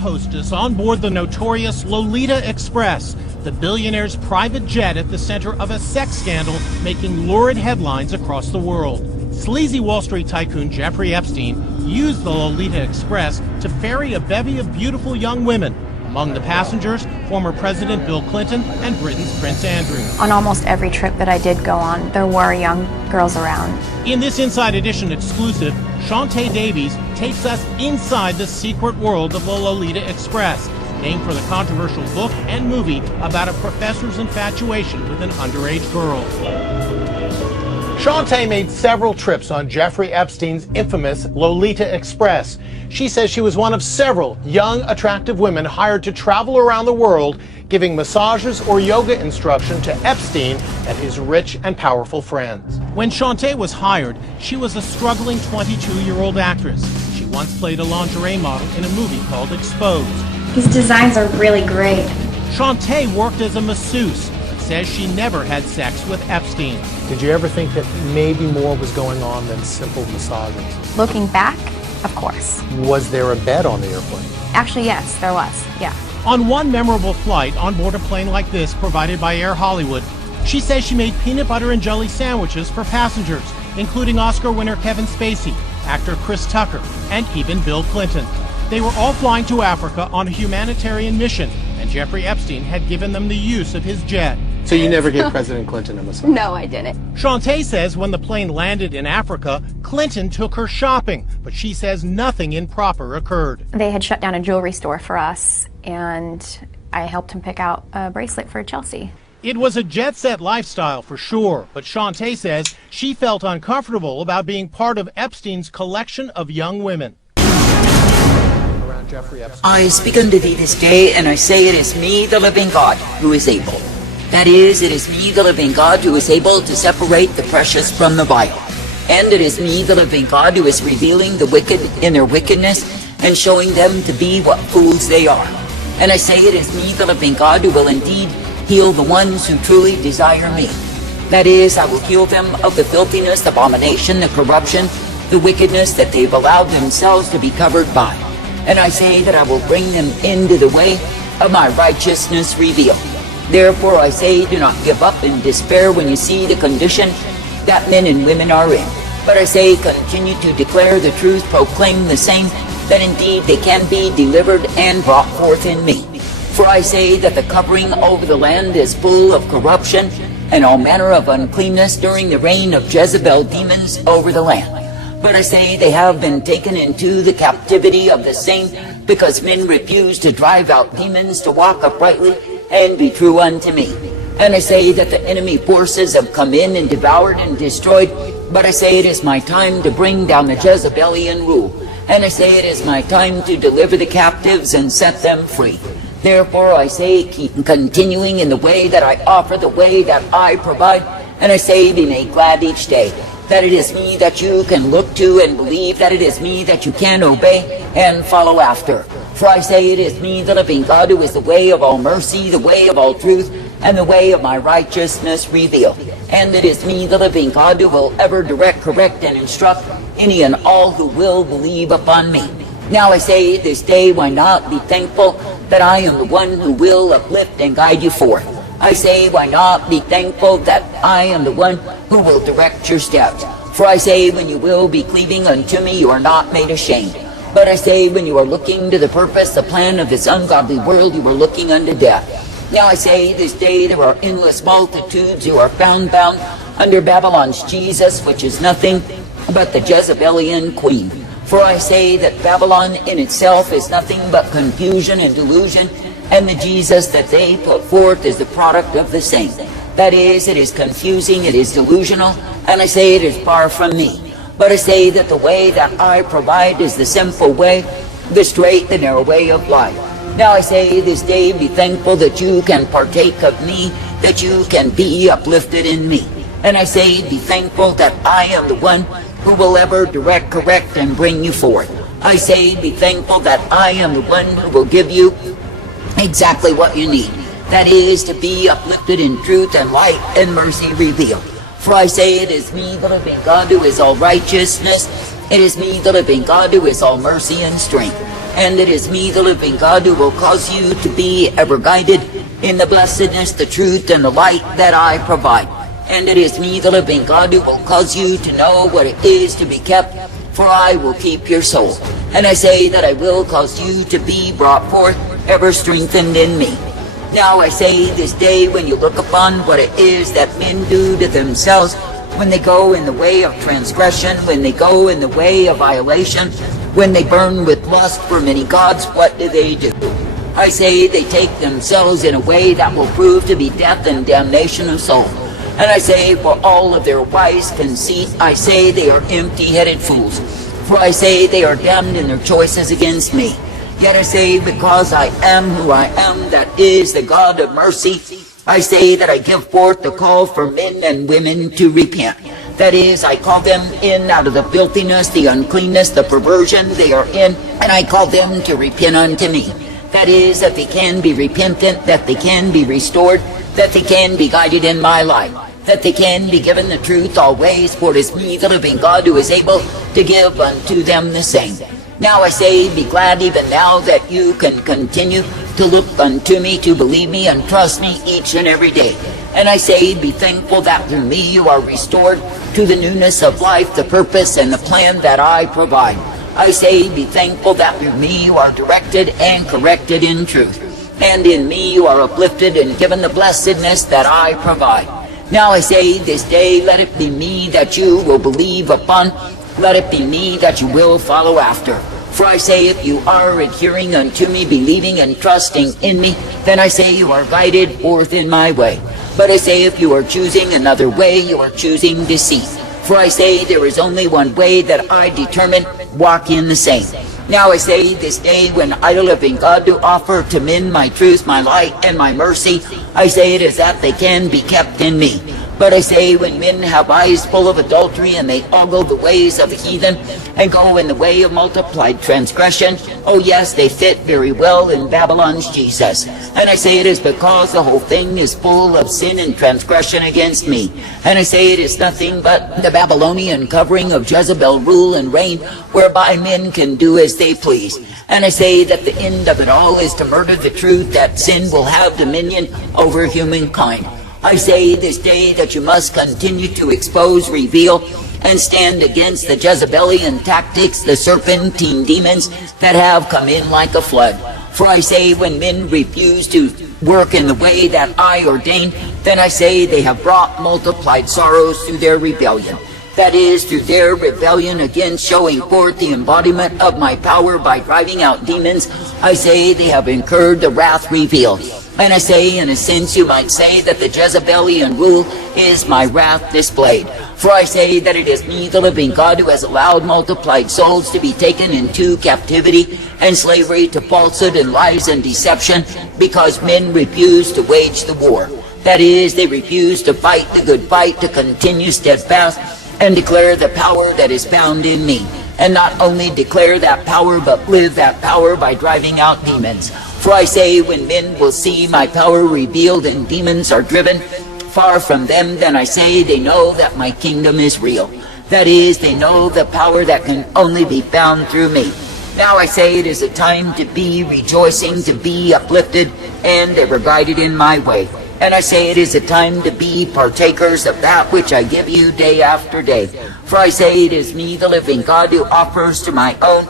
hostess on board the notorious Lolita Express, the billionaire's private jet at the center of a sex scandal making lurid headlines across the world. Sleazy Wall Street tycoon Jeffrey Epstein used the Lolita Express to ferry a bevy of beautiful young women. Among the passengers, former President Bill Clinton and Britain's Prince Andrew. On almost every trip that I did go on, there were young girls around. In this Inside Edition exclusive, Shantae Davies takes us inside the secret world of the Lolita Express, named for the controversial book and movie about a professor's infatuation with an underage girl. Shantae made several trips on Jeffrey Epstein's infamous Lolita Express. She says she was one of several young, attractive women hired to travel around the world, giving massages or yoga instruction to Epstein and his rich and powerful friends. When Shantae was hired, she was a struggling 22-year-old actress. She once played a lingerie model in a movie called Exposed. These designs are really great. Shantae worked as a masseuse, but says she never had sex with Epstein. Did you ever think that maybe more was going on than simple massages? Looking back, of course. Was there a bed on the airplane? Actually, yes, there was, yeah. On one memorable flight on board a plane like this provided by Air Hollywood, she says she made peanut butter and jelly sandwiches for passengers, including Oscar winner Kevin Spacey, actor Chris Tucker, and even Bill Clinton. They were all flying to Africa on a humanitarian mission, and Jeffrey Epstein had given them the use of his jet. So you never gave President Clinton a massage? No, I didn't. Shantae says when the plane landed in Africa, Clinton took her shopping, but she says nothing improper occurred. They had shut down a jewelry store for us, and I helped him pick out a bracelet for Chelsea. It was a jet-set lifestyle for sure, but Shantae says she felt uncomfortable about being part of Epstein's collection of young women. I speak unto thee this day, and I say it is me, the living God, who is able. That is, it is me, the living God, who is able to separate the precious from the vile. And it is me, the living God, who is revealing the wicked in their wickedness, and showing them to be what fools they are. And I say it is me, the living God, who will indeed heal the ones who truly desire me. That is, I will heal them of the filthiness, the abomination, the corruption, the wickedness that they've allowed themselves to be covered by. And I say that I will bring them into the way of my righteousness revealed. Therefore I say, do not give up in despair when you see the condition that men and women are in. But I say, continue to declare the truth, proclaim the same, that indeed they can be delivered and brought forth in me. For I say that the covering over the land is full of corruption and all manner of uncleanness during the reign of Jezebel demons over the land. But I say they have been taken into the captivity of the same, because men refuse to drive out demons to walk uprightly and be true unto me. And I say that the enemy forces have come in and devoured and destroyed, but I say it is my time to bring down the Jezebelian rule. And I say it is my time to deliver the captives and set them free. Therefore I say, keep continuing in the way that I offer, the way that I provide, and I say, be made glad each day. That it is me that you can look to and believe, that it is me that you can obey and follow after. For I say it is me, the living God, who is the way of all mercy, the way of all truth, and the way of my righteousness revealed. And it is me, the living God, who will ever direct, correct, and instruct any and all who will believe upon me. Now I say this day, why not be thankful that I am the one who will uplift and guide you forth. I say, why not be thankful that I am the one who will direct your steps. For I say, when you will be cleaving unto me, you are not made ashamed. But I say, when you are looking to the purpose, the plan of this ungodly world, you are looking unto death. Now I say, this day there are endless multitudes who are found bound under Babylon's Jesus, which is nothing but the Jezebelian queen. For I say that Babylon in itself is nothing but confusion and delusion, and the Jesus that they put forth is the product of the same. That is, it is confusing, it is delusional, and I say it is far from me. But I say that the way that I provide is the simple way, the straight, the narrow way of life. Now I say this day, be thankful that you can partake of me, that you can be uplifted in me. And I say, be thankful that I am the one who will ever direct, correct, and bring you forth. I say, be thankful that I am the one who will give you exactly what you need. That is, to be uplifted in truth and light and mercy revealed. For I say it is me, the living God, who is all righteousness, It is me, the living God, who is all mercy and strength. And it is me, the living God, who will cause you to be ever guided in the blessedness, the truth, and the light that I provide. And it is me, the living God, who will cause you to know what it is to be kept, for I will keep your soul. And I say that I will cause you to be brought forth, ever strengthened in me. Now I say this day, when you look upon what it is that men do to themselves, when they go in the way of transgression, when they go in the way of violation, when they burn with lust for many gods, what do? I say they take themselves in a way that will prove to be death and damnation of soul. And I say, for all of their wise conceit, I say they are empty-headed fools. For I say they are damned in their choices against me. Yet I say, because I am who I am, that is the God of mercy, I say that I give forth the call for men and women to repent. That is, I call them in out of the filthiness, the uncleanness, the perversion they are in, and I call them to repent unto me. That is, that they can be repentant, that they can be restored, that they can be guided in my life, that they can be given the truth always, for it is me, the living God, who is able to give unto them the same. Now I say, be glad even now that you can continue to look unto me, to believe me, and trust me each and every day. And I say, be thankful that through me you are restored to the newness of life, the purpose, and the plan that I provide. I say, be thankful that through me you are directed and corrected in truth. And in me you are uplifted and given the blessedness that I provide. Now I say, this day let it be me that you will believe upon. Let it be me that you will follow after. For I say, if you are adhering unto me, believing and trusting in me, then I say you are guided forth in my way. But I say, if you are choosing another way, you are choosing deceit. For I say, there is only one way that I determine, walk in the same. Now I say, this day when I, the living God, do offer to men my truth, my light, and my mercy, I say it is that they can be kept in me. But I say, when men have eyes full of adultery, and they ogle the ways of the heathen, and go in the way of multiplied transgression, oh yes, they fit very well in Babylon's Jesus. And I say it is because the whole thing is full of sin and transgression against me. And I say it is nothing but the Babylonian covering of Jezebel rule and reign, whereby men can do as they please. And I say that the end of it all is to murder the truth, that sin will have dominion over humankind. I say this day that you must continue to expose, reveal, and stand against the Jezebelian tactics, the serpentine demons that have come in like a flood. For I say, when men refuse to work in the way that I ordain, then I say they have brought multiplied sorrows through their rebellion. That is, through their rebellion against showing forth the embodiment of my power by driving out demons, I say they have incurred the wrath revealed. And I say, in a sense, you might say that the Jezebelian rule is my wrath displayed. For I say that it is me, the living God, who has allowed multiplied souls to be taken into captivity and slavery to falsehood and lies and deception, because men refuse to wage the war. That is, they refuse to fight the good fight, to continue steadfast, and declare the power that is found in me. And not only declare that power, but live that power by driving out demons. For I say, when men will see my power revealed and demons are driven far from them, then I say they know that my kingdom is real. That is, they know the power that can only be found through me. Now I say it is a time to be rejoicing, to be uplifted, and ever guided in my way. And I say it is a time to be partakers of that which I give you day after day. For I say it is me, the living God, who offers to my own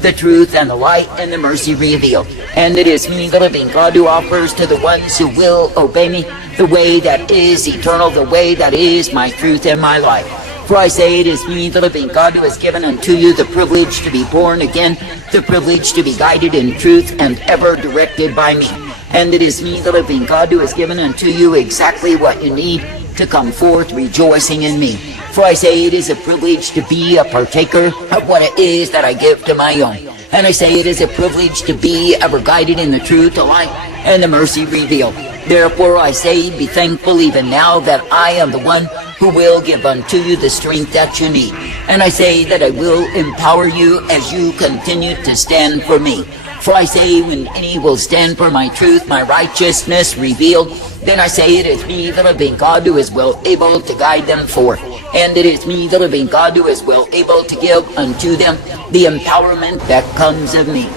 the truth and the light and the mercy revealed. And it is me, the living God, who offers to the ones who will obey me the way that is eternal, the way that is my truth and my life. For I say it is me, the living God, who has given unto you the privilege to be born again, the privilege to be guided in truth and ever directed by me. And it is me, the living God, who has given unto you exactly what you need to come forth rejoicing in me. For I say it is a privilege to be a partaker of what it is that I give to my own. And I say it is a privilege to be ever guided in the truth, the light, and the mercy revealed. Therefore I say, be thankful even now that I am the one who will give unto you the strength that you need. And I say that I will empower you as you continue to stand for me. For I say, when any will stand for my truth, my righteousness revealed, then I say it is me, the living God, who is well able to guide them forth. And it is me, the living God, who is well able to give unto them the empowerment that comes of me.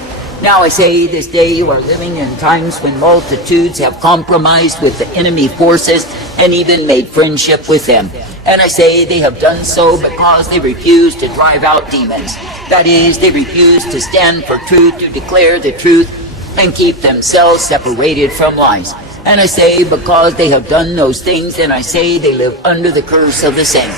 Now I say this day you are living in times when multitudes have compromised with the enemy forces and even made friendship with them. And I say they have done so because they refuse to drive out demons. That is, they refuse to stand for truth, to declare the truth, and keep themselves separated from lies. And I say because they have done those things, and I say they live under the curse of the same.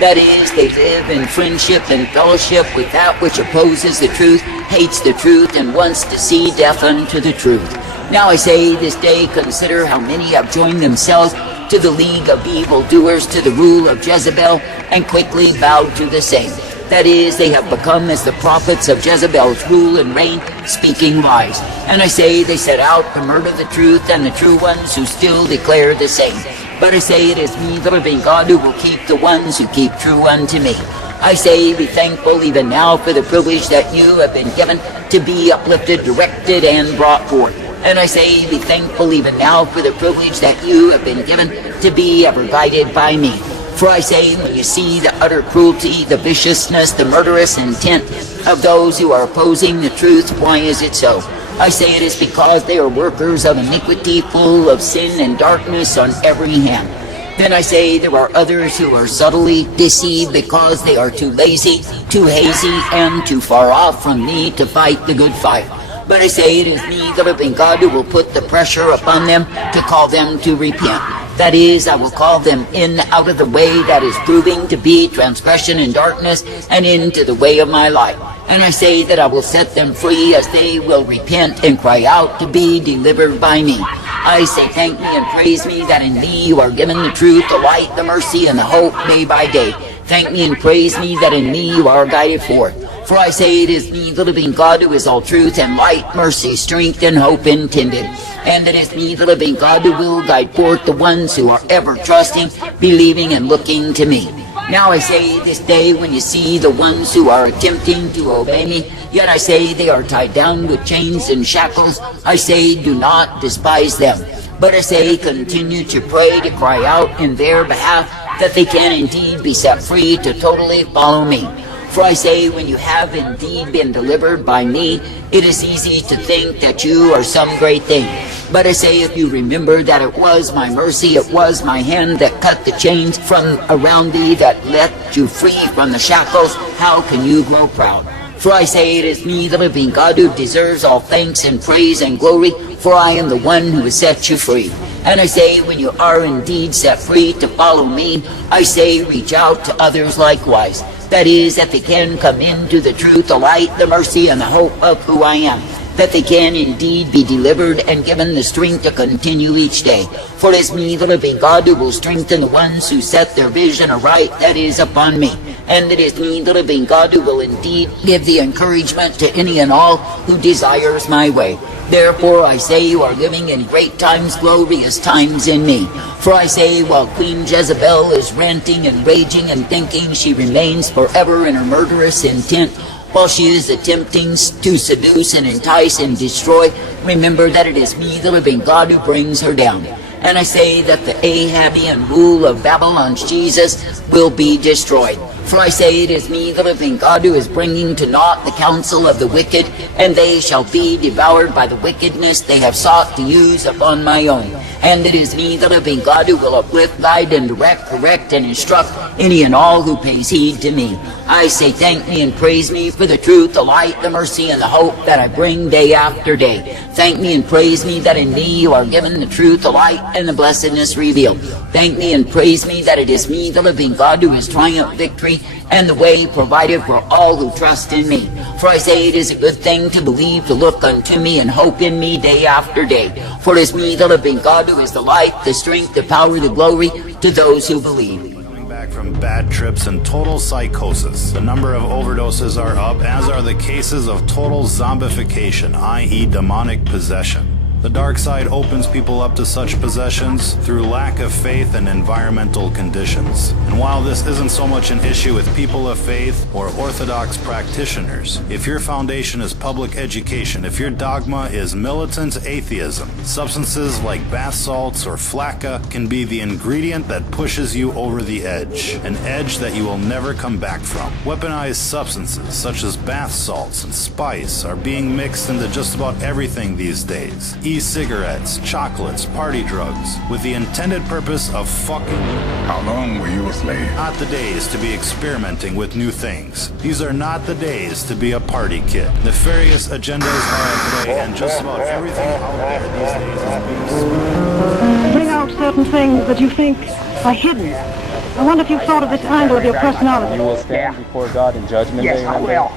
That is, they live in friendship and fellowship with that which opposes the truth, hates the truth, and wants to see death unto the truth. Now I say this day, consider how many have joined themselves to the league of evildoers, to the rule of Jezebel, and quickly bowed to the same. That is, they have become as the prophets of Jezebel's rule and reign, speaking lies. And I say they set out to murder the truth and the true ones who still declare the same. But I say it is me, the living God, who will keep the ones who keep true unto me. I say be thankful even now for the privilege that you have been given to be uplifted, directed, and brought forth. And I say be thankful even now for the privilege that you have been given to be ever guided by me. For I say, when you see the utter cruelty, the viciousness, the murderous intent of those who are opposing the truth, why is it so? I say it is because they are workers of iniquity, full of sin and darkness on every hand. Then I say there are others who are subtly deceived because they are too lazy, too hazy, and too far off from me to fight the good fight. But I say it is me, the living God, who will put the pressure upon them to call them to repent. That is, I will call them in out of the way that is proving to be transgression and darkness, and into the way of my life. And I say that I will set them free as they will repent and cry out to be delivered by me. I say thank me and praise me that in me you are given the truth, the light, the mercy, and the hope day by day. Thank me and praise me that in me you are guided forth. For I say it is me, the living God, who is all truth and light, mercy, strength, and hope intended. And it is me, the living God, who will guide forth the ones who are ever trusting, believing, and looking to me. Now I say this day, when you see the ones who are attempting to obey me, yet I say they are tied down with chains and shackles, I say do not despise them. But I say continue to pray, to cry out in their behalf, that they can indeed be set free to totally follow me. For I say, when you have indeed been delivered by me, it is easy to think that you are some great thing. But I say, if you remember that it was my mercy, it was my hand that cut the chains from around thee, that let you free from the shackles, how can you grow proud? For I say, it is me, the living God, who deserves all thanks and praise and glory, for I am the one who has set you free. And I say, when you are indeed set free to follow me, I say, reach out to others likewise. That is, that they can come into the truth, the light, the mercy, and the hope of who I am. That they can indeed be delivered and given the strength to continue each day. For it is me, the living God, who will strengthen the ones who set their vision aright, that is, upon me. And it is me, the living God, who will indeed give the encouragement to any and all who desires my way. Therefore I say you are living in great times, glorious times in me. For I say, while Queen Jezebel is ranting and raging and thinking she remains forever in her murderous intent, while she is attempting to seduce and entice and destroy, remember that it is me, the living God, who brings her down. And I say that the Ahabian rule of Babylon's Jesus will be destroyed. For I say it is me, the living God, who is bringing to naught the counsel of the wicked, and they shall be devoured by the wickedness they have sought to use upon my own. And it is me, the living God, who will uplift, guide, and direct, correct, and instruct any and all who pays heed to me. I say thank me and praise me for the truth, the light, the mercy, and the hope that I bring day after day. Thank me and praise me that in me you are given the truth, the light, and the blessedness revealed. Thank me and praise me that it is me, the living God, who is triumph, victory, and the way provided for all who trust in me. For I say it is a good thing to believe, to look unto me, and hope in me day after day. For it is me, the living God, who is the light, the strength, the power, the glory to those who believe. Coming back from bad trips and total psychosis. The number of overdoses are up, as are the cases of total zombification, i.e. demonic possession. The dark side opens people up to such possessions through lack of faith and environmental conditions. And while this isn't so much an issue with people of faith or orthodox practitioners, if your foundation is public education, if your dogma is militant atheism, substances like bath salts or flakka can be the ingredient that pushes you over the edge, an edge that you will never come back from. Weaponized substances such as bath salts and spice are being mixed into just about everything these days. E-cigarettes, chocolates, party drugs, with the intended purpose of fucking. How long were you a slave? Not the days to be experimenting with new things. These are not the days to be a party kid. Nefarious agendas are at play, and just about everything out there these days is being Bring out certain things that you think are hidden. I wonder if you've thought of this angle of your personality. You will stand before God in judgment day. Yes, I will.